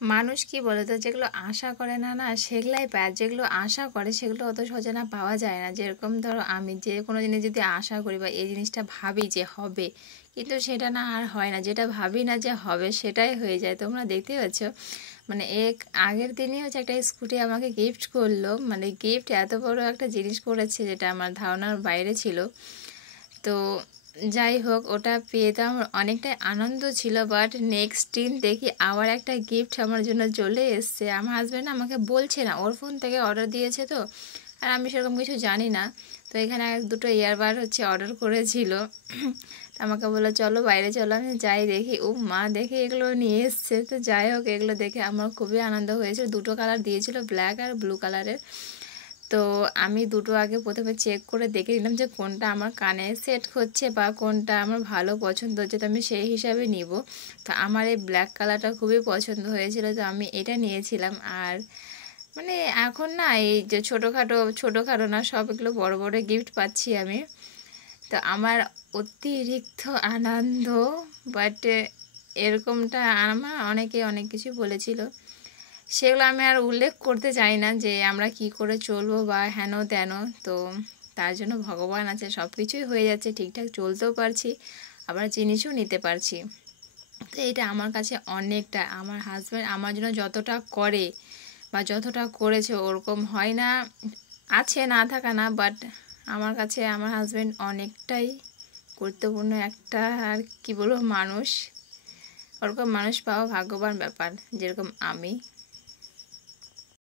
মানুষ কি বলতো, যেগুলো আশা করে না না সেগুলাই পায়, আর যেগুলো আশা করে সেগুলো অত সহজে না পাওয়া যায় না। যেরকম ধরো আমি যে কোনো জিনিস যদি আশা করি বা এই জিনিসটা ভাবি যে হবে, কিন্তু সেটা না আর হয় না। যেটা ভাবি না যে হবে সেটাই হয়ে যায়। তোমরা দেখতে পাচ্ছ, মানে আগের দিনই হচ্ছে একটা স্কুটি আমাকে গিফট করলো। মানে গিফট এত বড় একটা জিনিস করেছে যেটা আমার ধারণার বাইরে ছিল। তো যাই হোক, ওটা পেয়ে তো আমার অনেকটাই আনন্দ ছিল। বাট নেক্সট দিন দেখি আবার একটা গিফট আমার জন্য চলে এসছে। আমার হাজব্যান্ড আমাকে বলছে না, ওর ফোন থেকে অর্ডার দিয়েছে তো, আর আমি সেরকম কিছু জানি না। তো এখানে এক দুটো ইয়ারবাড হচ্ছে অর্ডার করেছিল। তো আমাকে বললো চলো বাইরে চলো, আমি যাই দেখি ও মা দেখে এগুলো নিয়ে এসছে। তো যাই হোক, এগুলো দেখে আমার খুবই আনন্দ হয়েছিল। দুটো কালার দিয়েছিল, ব্ল্যাক আর ব্লু কালারের। তো আমি দুটো আগে প্রথমে চেক করে দেখে নিলাম যে কোনটা আমার কানে সেট হচ্ছে বা কোনটা আমার ভালো পছন্দ হচ্ছে, তো আমি সেই হিসাবে নিব। তো আমার এই ব্ল্যাক কালারটা খুবই পছন্দ হয়েছিল, তো আমি এটা নিয়েছিলাম। আর মানে এখন না এই যে ছোটোখাটো না, সব এগুলো বড় বড় গিফট পাচ্ছি আমি। তো আমার অতিরিক্ত আনন্দ। বাট এরকমটা আমার অনেকে অনেক কিছু বলেছিল, সেগুলো আমি আর উল্লেখ করতে চাই না যে আমরা কি করে চলবো বা হেন তেন। তো তার জন্য ভগবান আছে, সব কিছুই হয়ে যাচ্ছে, ঠিকঠাক চলতেও পারছি, আবার জিনিসও নিতে পারছি। তো এটা আমার কাছে অনেকটা, আমার হাজব্যান্ড আমার জন্য যতটা করে বা যতটা করেছে ওরকম হয় না। আছে, না থাকা না, বাট আমার কাছে আমার হাজব্যান্ড অনেকটাই গুরুত্বপূর্ণ একটা, আর কি বলবো, মানুষ। ওরকম মানুষ পাওয়া ভাগ্যবান ব্যাপার, যেরকম আমি।